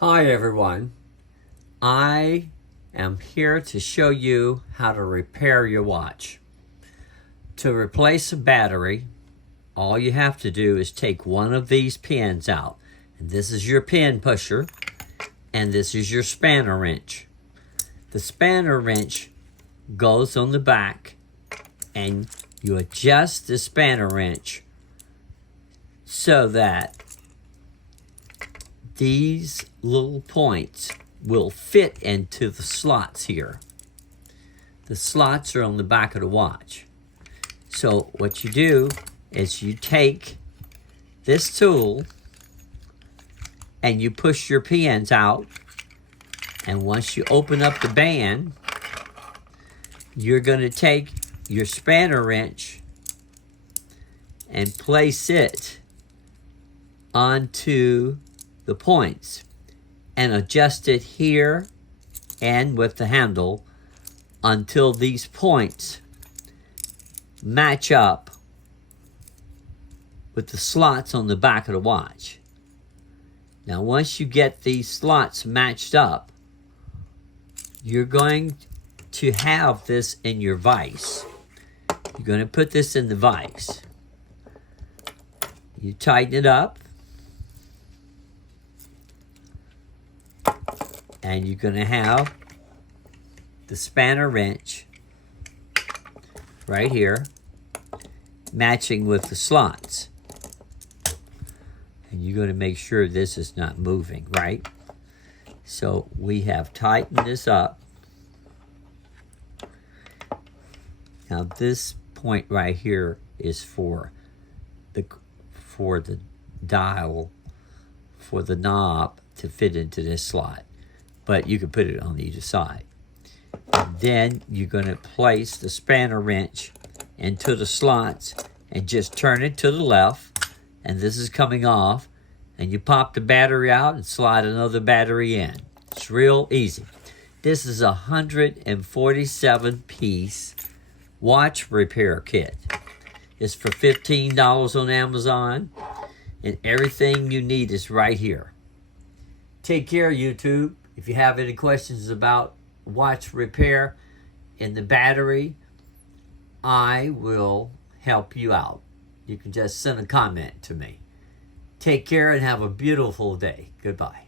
Hi everyone, I am here to show you how to repair your watch. To replace a battery, all you have to do is take one of these pins out. And this is your pin pusher, and this is your spanner wrench. The spanner wrench goes on the back, and you adjust the spanner wrench so that these little points will fit into the slots here. The slots are on the back of the watch. So what you do is you take this tool and you push your pins out, and once you open up the band, you're going to take your spanner wrench and place it onto the points and adjust it here and with the handle until these points match up with the slots on the back of the watch. Now once you get these slots matched up, you're going to have this in your vise. You're going to put this in the vise. You tighten it up, and you're going to have the spanner wrench right here matching with the slots. And you're going to make sure this is not moving, right? So we have tightened this up. Now this point right here is for the dial, for the knob to fit into this slot. But you can put it on either side. And then you're going to place the spanner wrench into the slots and just turn it to the left, and this is coming off, and you pop the battery out and slide another battery in. It's real easy. This is a 147 piece watch repair kit. It's for $15 on Amazon, and everything you need is right here. Take care, YouTube. If you have any questions about watch repair and the battery, I will help you out. You can just send a comment to me. Take care and have a beautiful day. Goodbye.